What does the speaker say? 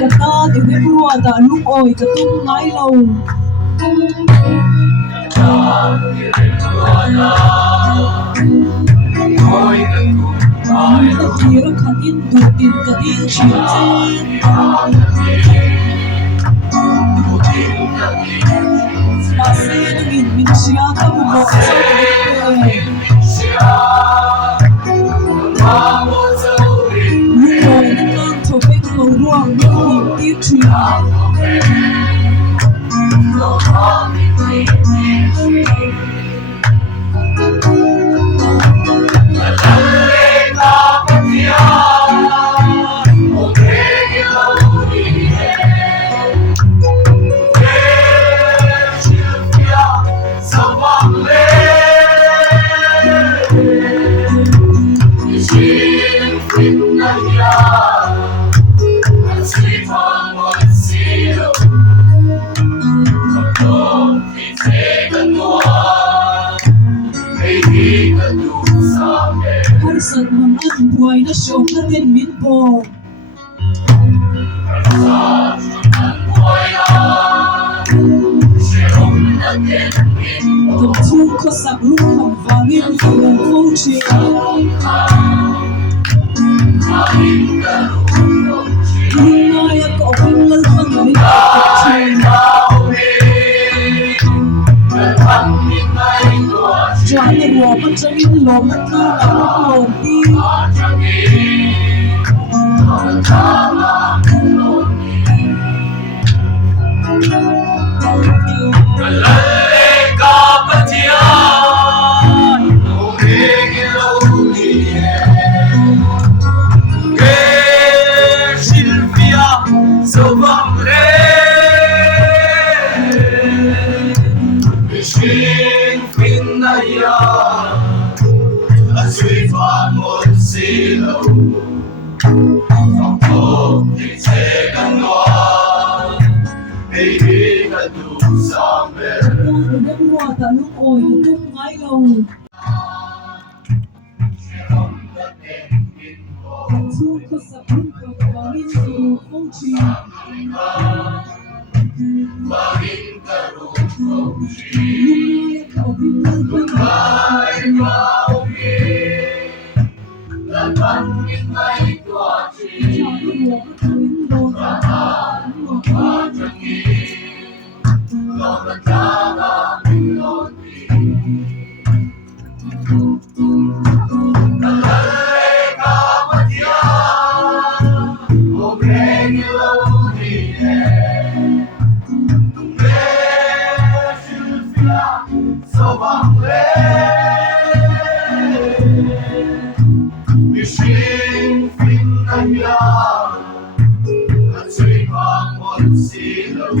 Kata thì biết rùa đã lúc ôi cả tung ngái lâu ta chỉ ra khát in đủ tiền cả in chuyện mà xe nó nghìn mình xia ta một bộ lúc ôi nó đang thổ bên cầu ruộng những niềm tiếc chuyện Sat mang ăn buhay na siyong natin minpo Tập trung có sạc lúc hẳn và nghiên cứu không chỉ Nhưng ai có bên lân thân đến tập trình Cho nên hòa bắt chân in lộn mất thư là mất lộn đi Suy phản một xí lâu Phòng tốt thì sẽ gần ngoan Để đi gần đủ sáng về Tôi đã mua ta lúc ôi cả tung ngái lâu Tập trung có sạc lúc hẳn và nghiên cứu không chỉ Và in cả đủ không chỉ Nhưng ai có bên lân thân Ai vào đi Lần bắn những ngày qua chỉ Cho nên hòa bắt chân in lộn Và chẳng nghĩ Lo tất cả là mình lộn đi Lần lấy cả mất giá Ô ghê như lâu đi nè Tung ghê chữ phía Sâu bằng lên Vì sinh phim anh ya Hãy suy phản một xí lâu